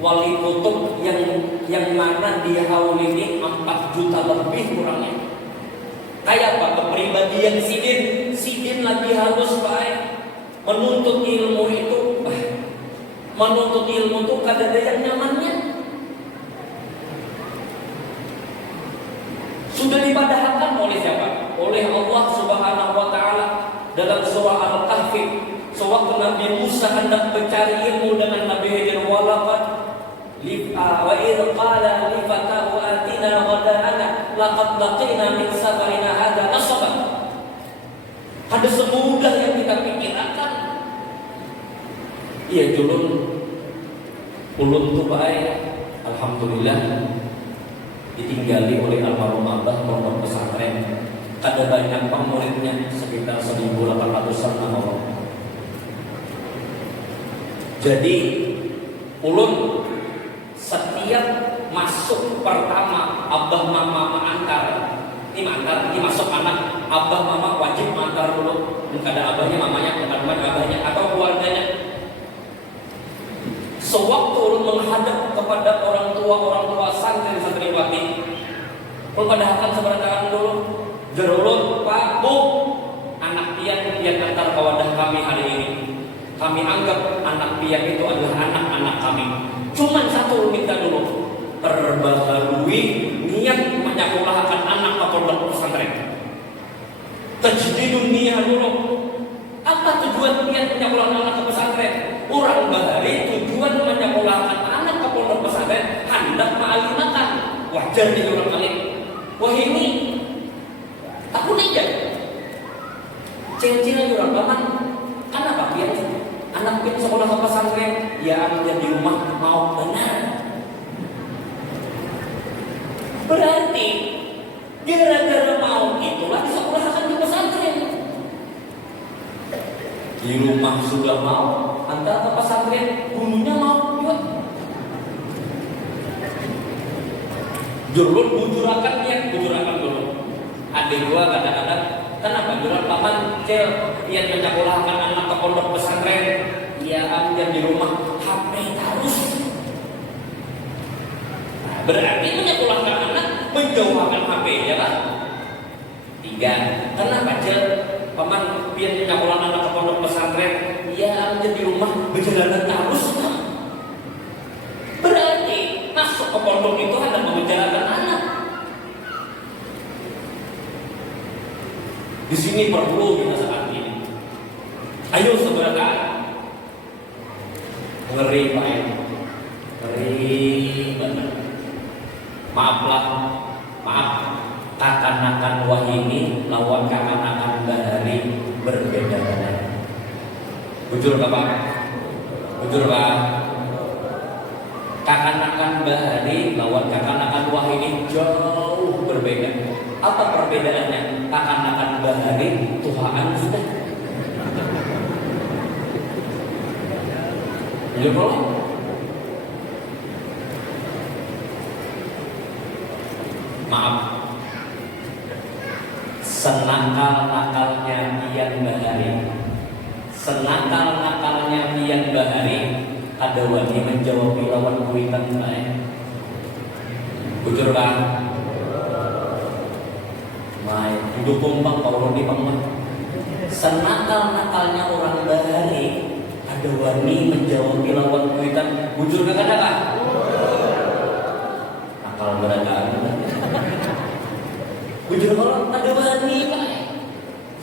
Wali kutub yang mana di haul ini 4 juta lebih kurangnya. Kayak apa kepribadian Sidin lagi harus baik menuntut ilmu itu. Menuntut ilmu itu kada ada yang nyamannya. Sudah dipadahkan oleh siapa? Oleh Allah Subhanahu wa taala dalam surah Al-Kahfi. Sewaktu Nabi Musa hendak mencari ilmu dengan Nabi Khidir, walaqad wa idh qala li fatahu atina ghadana laqad laqina min safarina hadza nasaba. Ada semudah yang kita pikirkan. Iya ulun tuh baik, alhamdulillah ditinggali oleh almarhum abah pondok pesantren. Ada banyak muridnya sekitar 1.800-an orang. Jadi ulun setiap masuk pertama abah mama mengantar, ini masuk anak abah mama wajib mengantar dulu. Mungkin ada abahnya, mamanya, teman-teman abahnya atau keluarganya. Sewaktu ulun menghadap kepada orang tua santriwati, ulun padahkan sebenarnya dulu gerulun, Pak, Bu, anak pian antar ke wadah kami hari ini. Kami anggap anak pian itu adalah anak-anak kami. Cuman satu minta dulu, perbaharui niat menyekolahkan anak ke pondok pesantren. Tajdidun niat dulu. Apa tujuan pian menyekolahkan anak ke pesantren? Orang bahari tujuan menyekolahkan anak ke pondok pesantren hendak ma'alimakan. Wajar di orang alim. Wah ini aku aja. Cil-cil orang paman. Kenapa pian? Anak pian sekolah ke pesantren, ya anak di rumah mau benar. Berarti gara-gara mau itulah disekolahkan di pesantren. Di rumah sudah mau, antar ke pesantren, gurunya mau juga. Jurun bujurakan dulu. Adik gua kadang-kadang, kenapa jual paman kecil yang menyekolahkan anak ke pondok pesantren, dia ambil di rumah HP terus. Nah, berarti menyekolahkan anak menjauhkan HP, ya kan? 3. Kenapa kecil paman yang menyekolahkan anak ke pondok pesantren, dia ambil di rumah berjalan terus? Berarti masuk ke pondok itu ada membicarakan anak. Di sini perlu kita saat ini. Ayo sebarkan. Ngeri Pak ya. Ngeri banget. Maaflah, maaf. Kakanakan Wahini lawan kakanakan Bahari berbeda banget. Jujur Bapak. Jujur Pak. Kakanakan Bahari lawan kakanakan Wahini jauh berbeda. Apa perbedaannya? Kakanakan Bahari Tuhan sudah. Ya bro. Maaf. Senakal-nakalnya Pian Bahari, senakal-nakalnya Pian Bahari, ada wani menjawab lawan kuitan baik. Bujur Bang. Main duduk kumpang kalau di panggung. Senakal-nakalnya orang Bahari, ada wani menjawab lawan kuitan. Bujur kakak-kakak. Nakal beragam. Bujur orang ada wani Pak.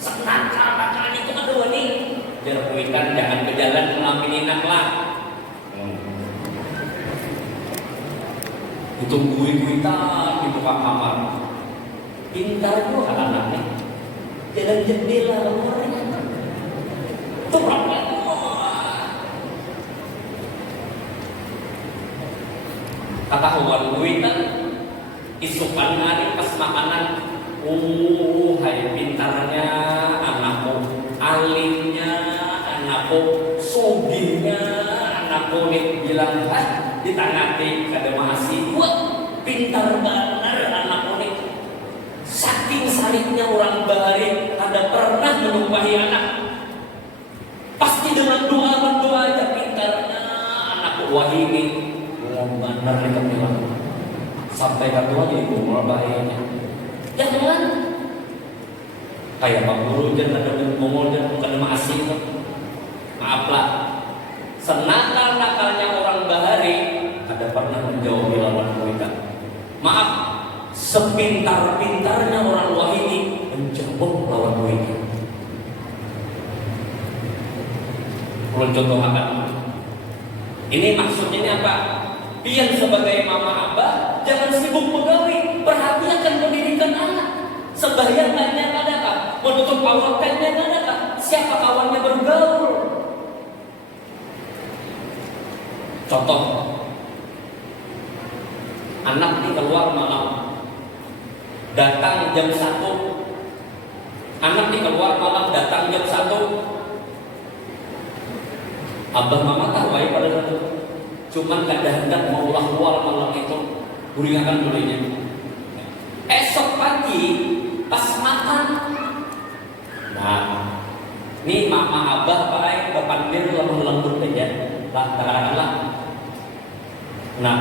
Senakal-nakal itu ada wani. Jangan kuitan, jangan ke jalan ngelamin enak lah. Ditungguin kuitan di buka kamar. Pintar juga kan anaknya. Jalan jendela orang. Itu berapa? Kata kawan kuitan, isukan hari pas makanan. Hai pintarnya anakku, alimnya anakku, sugihnya anakku nih bilang ditangati kada masih buat pintar benar anakku nih. Saking salibnya orang Bahari ada pernah menumpahi anak. Pasti dengan doa berdoa aja pintarnya anakku Wahini. Benar mereka bilang sampai ketua jadi kumul bahayanya. Jangan kayak Pak Guru jangan ada ngomong dan bukan masih. Maaflah, senakal-nakalnya orang Bahari ada pernah menjawab lawan kuitan. Maaf, sepintar-pintarnya orang Wahini menjawab lawan kuitan. Belum contoh apa? Ini maksudnya ini apa? Pian sebagai mama abah jangan sibuk pegawai, perhatikan pendidikan anak. Sembahyangnya adakah? Menutup auratnya adakah? Siapa kawannya bergaul? Contoh, anak di keluar malam, datang jam 1. Anak di keluar malam datang jam 1. Abah mama tahu baik pada saat itu. Cuman kadang hendak mau keluar malam itu guringakan dulunya. Esok pagi pas makan, nah ini mama abah pakai kepandir lembut aja lah katakanlah. Nah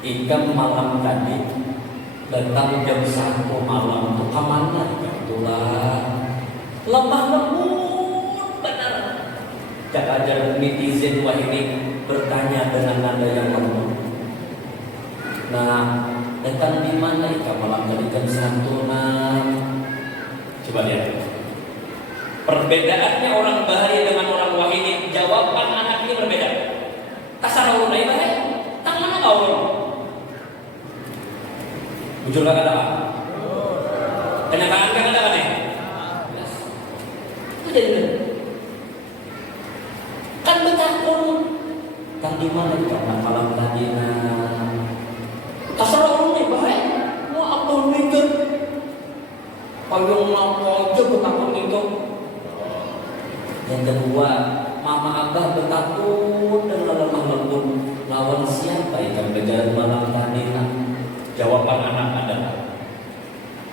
ikan malam tadi datang jam 1 malam tuh kemana? Itulah lemah lembut benar. Jaga-jaga netizen wah ini bertanya dengan nada yang lembut. Nah, datang di mana ikan malam tadi jam 1 nah. Coba lihat. Perbedaannya orang Bahari dengan orang Wahini, jawaban anak ini berbeda. Kasar ulun ai bae, tang mana kau? Bujur ka kada? Kenyataan ka kada kan? Itu jadi kan betakun kan di mana karena malam tadi nah kasar orang nih baik mau apa mikir payung mau aja betakun itu. Yang kedua mama abah betakun dengan lemah lembut lawan siapa ikan berjalan malam tadi nah. Jawaban anak adalah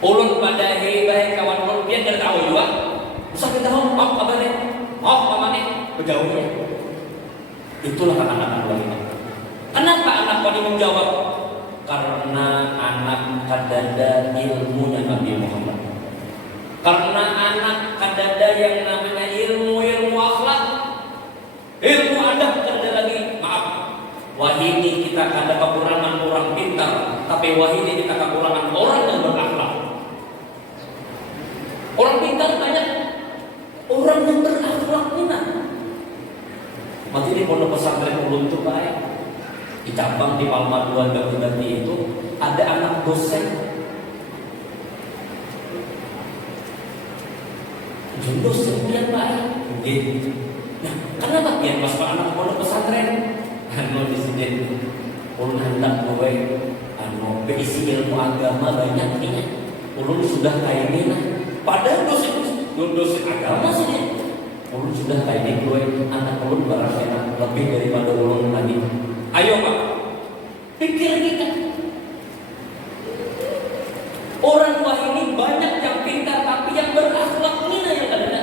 Ulun pada baik kawan ulun biar dia tahu juga. Usah kita tahu apa kabarnya, apa mana berjauhnya. Itulah anak-anak wanita. Kenapa anak wanita menjawab? Karena anak kadada ilmunya Nabi Muhammad. Karena anak kadada yang namanya ilmu akhlak, ilmu adab kadada lagi. Maaf, wahini kita kada kekurangan orang pintar, tapi wahini kita kekurangan orang yang berakhlak. Orang pintar banyak, orang yang berakhlak mana? Mati di pondok pesantren ulun itu baik. Di cabang di Palma 2 Gati itu ada anak dosen. Dosen yang baik. Gitu. Nah, kenapa dia masuk anak pondok pesantren? Anu di sini, ulun hendak gue, berisi ilmu agama banyak ini. Ulun sudah kayak ini, nah. Padahal dosen agama saja. Ulun sudah kayak ini gue, anak ulun barang lebih daripada ulun lagi. Ayo Pak, pikir kita. Orang tua ini banyak yang pintar, tapi yang berakhlak ini yang ada.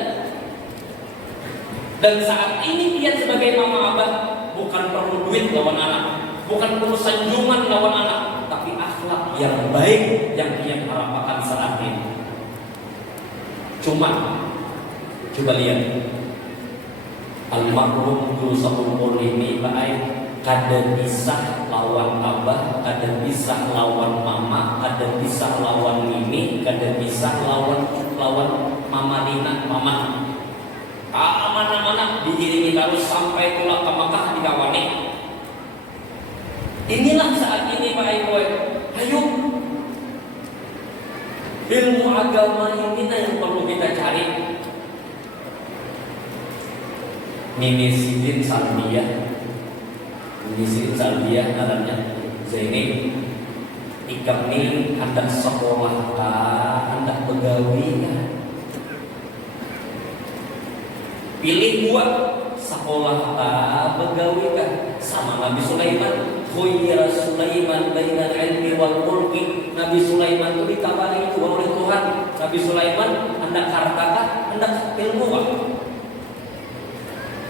Dan saat ini dia sebagai mama abah bukan perlu duit lawan anak, bukan perlu sanjungan lawan anak, tapi akhlak yang baik yang dia harapkan saat ini. Coba lihat almarhum Guru Sabungul ini baik. Kada bisa lawan abah, kada bisa lawan mama, kada bisa lawan mimi, kada bisa lawan mama Nina, mama. Mana-mana diiringi terus sampai pulang ke Makkah dikawani. Inilah saat ini Pak Ibu. Ayo, ilmu agama ini yang perlu kita cari. Mimi Sidin Salbiyah. Di sini Salbiyah namanya Zaini. Ikam ni hendak sekolah kah, hendak begawi kah? Pilih buat sekolah kah, begawi kah? Sama Nabi Sulaiman, khuyyira Sulaiman bainal ilmi wal mulki. Nabi Sulaiman itu ditawari oleh Tuhan. Nabi Sulaiman hendak harta kah, hendak ilmu kah?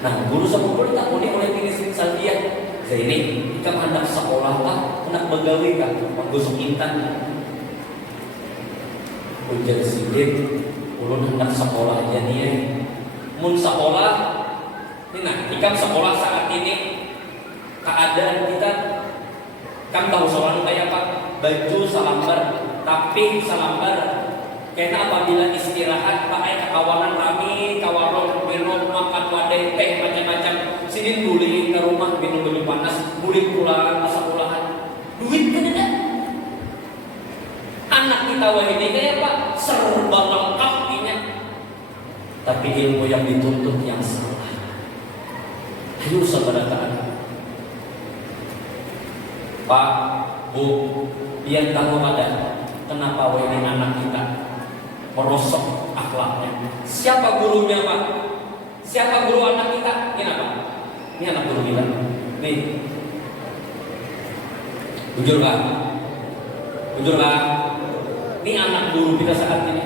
Nah, Guru Sabungul tak boleh oleh Mimi Salbiyah. Ini jika hendak sekolah kah, hendak begawi kah, menggosok intan. Ujar Sidin, ulun hendak sekolah aja nih. Mun sekolah, ini nah, jika sekolah saat ini keadaan kita, kan tahu soal kayak apa? Baju salambar, tapi salambar. Karena apabila istirahat, pakai kekawanan kami, kawarong, minum, makan wadai, teh macam-macam. Sini buli ke rumah minum baju panas, buli pulang ke sekolahan. Duit kan ada. Anak kita wah ini kayak apa? Serba lengkap ini. Tapi ilmu yang dituntut yang salah. Ayo saudara Pak, Bu, biar tahu ada kenapa wah ini anak kita merosok akhlaknya. Siapa gurunya Pak? Siapa guru anak kita? Ini apa? Ini anak guru kita. Nih, jujur lah. Ini anak guru kita saat ini.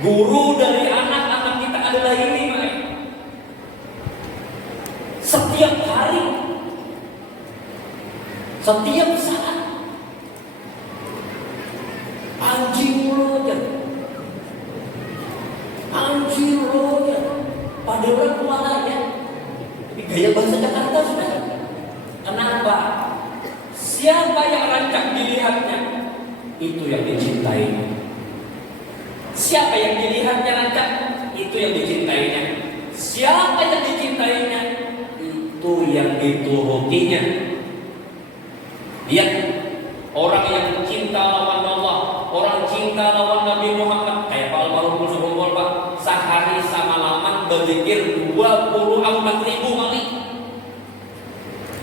Guru dari anak-anak kita adalah ini, Pak. Setiap hari, setiap saat, anjing lo aja. Pada orang keluarnya. Tapi gaya bahasa Jakarta sudah. Kenapa? Siapa yang rancak dilihatnya, itu yang dicintai. Siapa yang dilihatnya rancak, itu yang dicintainya. Siapa yang dicintainya, itu yang diturutinya. Lihat, orang yang cinta lawan Allah, orang cinta lawan Nabi Muhammad, kayak Pak Almarhum Rasulullah Pak, sehari sama laman berzikir 24.000 kali.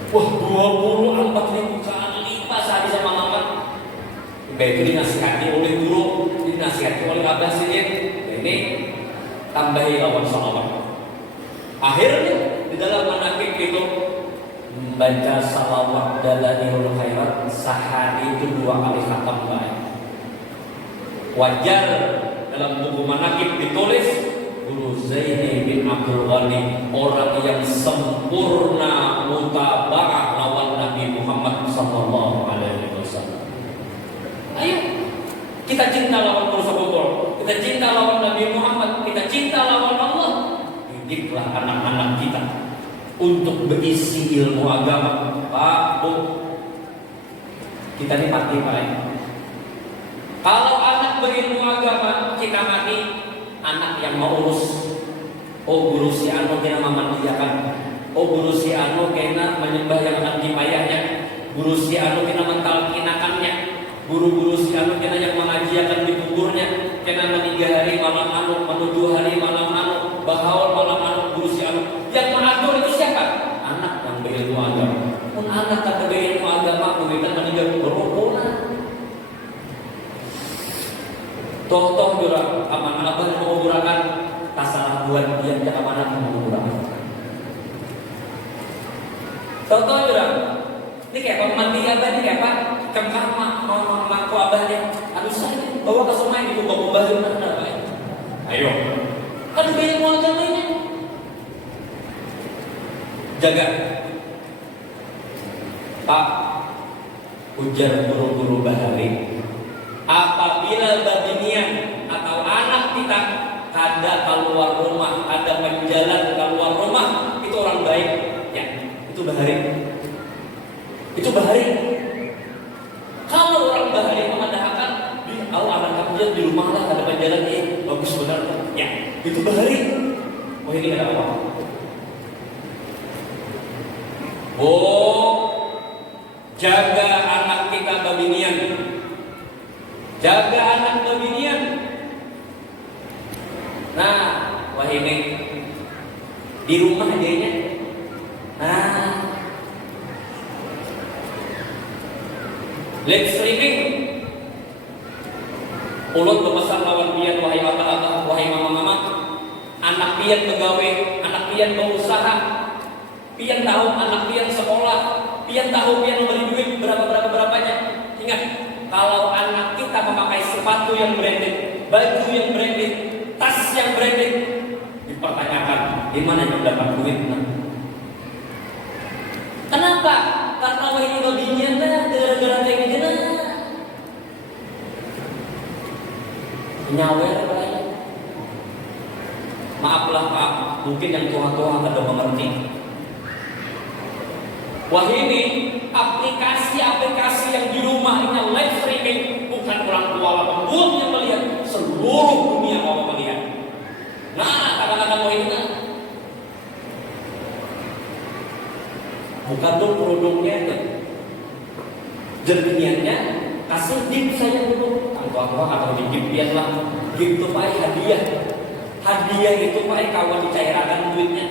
Wah, 24.000 kali Pak sehari sama laman. Baik itu dinasihati oleh guru, dinasihati oleh abah sidin. Ini tambahi lawan salawat. Akhirnya di dalam manakib itu membaca salawat dalailul khairat sehari itu 2 kali khatam baik. Wajar dalam buku manaqib ditulis Guru Zaini bin Abdul Ghani orang yang sempurna mutaba'ah lawan Nabi Muhammad sallallahu alaihi wasallam. Ayo kita cinta lawan Rasulullah, kita cinta lawan Nabi Muhammad, kita cinta lawan Allah. Didiklah anak-anak kita untuk berisi ilmu agama. Pak, Bu, kita ini mati Pak. Kalau anak berilmu agama kita mati, anak yang mau urus. Oh guru si anu kena memandiakan. Oh guru si anu kena menyembah yang anti ayahnya. Guru si anu kena mentalkinakannya. Guru-guru si anu kena yang mengajiakan di kuburnya. Kena 3 hari malam anu, menuju hari malam anu, bahaul malam anu, guru si anu. Yang mengatur itu siapa? Anak yang berilmu agama. Pun anak kata berilmu agama, kita meninggal berhubungan. Toh jurang aman abah mau gurakan tasalah buat dia tidak amanah mau gurakan. Toh jurang ini kayak pemandi abah ini kayak apa? Kemkah mau ngaku abahnya. Aduh saya bawa ke sungai itu bawa bahu mana? Ayo, kan gaya mau jalannya. Jaga, Pak. Ujar guru-guru bahari. Apabila babinian atau anak kita kada keluar rumah, ada menjalan keluar rumah, itu orang baik, ya, itu bahari. Itu bahari. Kalau orang bahari memandangkan di anak kamu di rumah lah ada menjalan, bagus benar, ya, itu bahari. Oh ini ada apa? Oh, jaga anak kita babinian. Jaga anak babinian. Nah, wah ini di rumah adanya. Nah, live streaming. Ulut bepesan lawan pian wahai abah-abah, wahai mama-mama. Anak pian pegawai, anak pian berusaha. Pian tahu anak pian sekolah, pian tahu pian memberi duit berapanya. Ingat, kalau anak kita memakai sepatu yang branded, baju yang branded, tas yang branded, dipertanyakan di mana yang dapat duitnya. Kenapa? Karena wahai babinya gara-gara kayak gini. Nyawer apa? Maaflah Pak, mungkin yang tua-tua kada mengerti. Wah ini aplikasi-aplikasi yang di rumah ini live streaming, bukan orang tua pembuat yang melihat, seluruh dunia mau melihat. Nah, kadang-kadang mau ini bukan tuh produknya itu, jadinya kasih gift saya dulu, tanpa atau di gift dia lah, gift itu pak hadiah itu pak kawan dicairkan duitnya.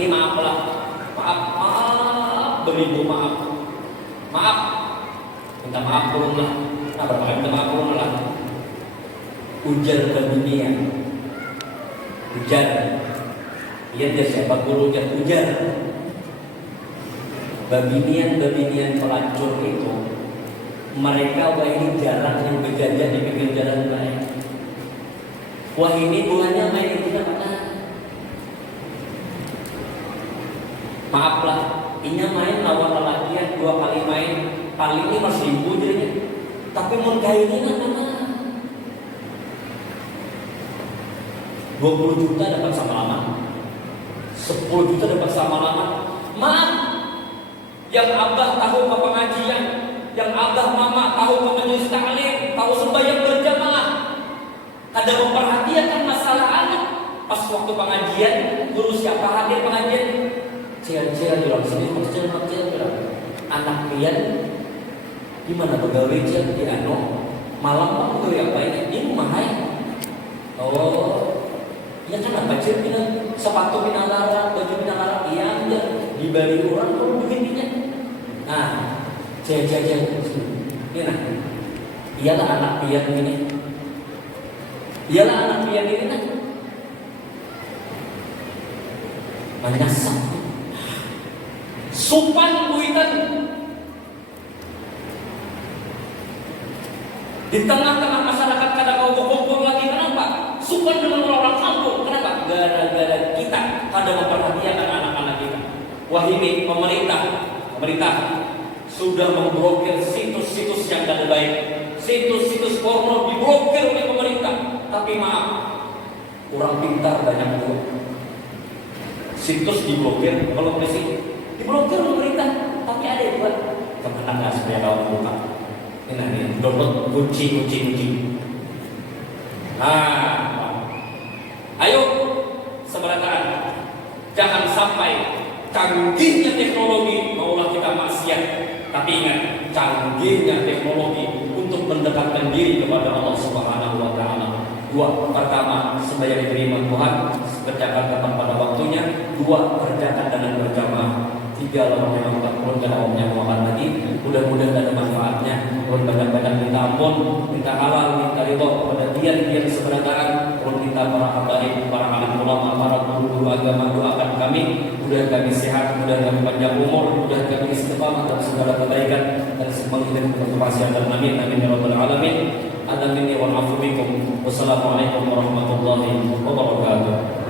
Ini maaf, beribu maaf, minta maaf turunlah, berapa kali minta maaf turunlah. Ujar ke dunia, ujar, lihat dia siapa gurunya ujar. Babinian pelacur itu, mereka wah ini jarang yang berjajan di pinggir jalan baik. Wah ini buahnya main itu mana? Maaflah, ini main lawan lelakian 2 kali main, paling ini masih ribu jadinya. Tapi mau kayak ini mana? 20 juta dapat sama lama, 10 juta dapat sama lama. Maaf, yang abah tahu ke pengajian, yang abah mama tahu ke majelis taklim, tahu sembahyang berjamaah, ada memperhatikan masalah anak. Pas waktu pengajian, guru siapa hadir pengajian? Cil jual sini, kecil anak pian gimana pegawai cil di ano malam apa pegawai apa ini? Ini rumah oh, ya kan apa cil ini sepatu pinalara, baju pinalara, iya enggak dibeli orang kalau begininya. Nah, cil ini nah, iyalah anak pian ini, nah, menyesal. Supan buitan Di tengah-tengah masyarakat kadang kau kumpul lagi, kenapa? Suka dengan orang kampung, kenapa? Gara-gara kita kada memperhatikan anak-anak kita. Wah, ini pemerintah sudah memblokir situs-situs yang tidak baik. Situs-situs porno diblokir oleh pemerintah. Tapi maaf, kurang pintar banyak juga. Situs diblokir, kalau polisi diblokir pemerintah, tapi ada juga kemenangan supaya kawan buka. Ini download kunci. Ayo sebenarnya jangan sampai canggihnya teknologi maulah kita maksiat, tapi ingat canggihnya teknologi untuk mendekatkan diri kepada Allah Subhanahu wa taala. Dua, pertama, sembahyang diterima Tuhan, kerjakan tepat pada waktunya. Dua, kerjakan dengan berjamaah. Tiga, kalau memang tak perlu dan omnya Muhammad lagi, mudah-mudahan ada manfaatnya. Banyak-banyak minta ampun, minta halal, minta ridho kepada dia sebenarnya. Minta para habaib, para alim ulama, para guru-guru agama doakan kami, mudah kami sehat, mudah kami panjang umur, mudah kami istiqamah dalam segala kebaikan dan semoga kita berkemaslahatan dan amin ya rabbal alamin. Adamin wa afu bikum. Wassalamualaikum warahmatullahi wabarakatuh.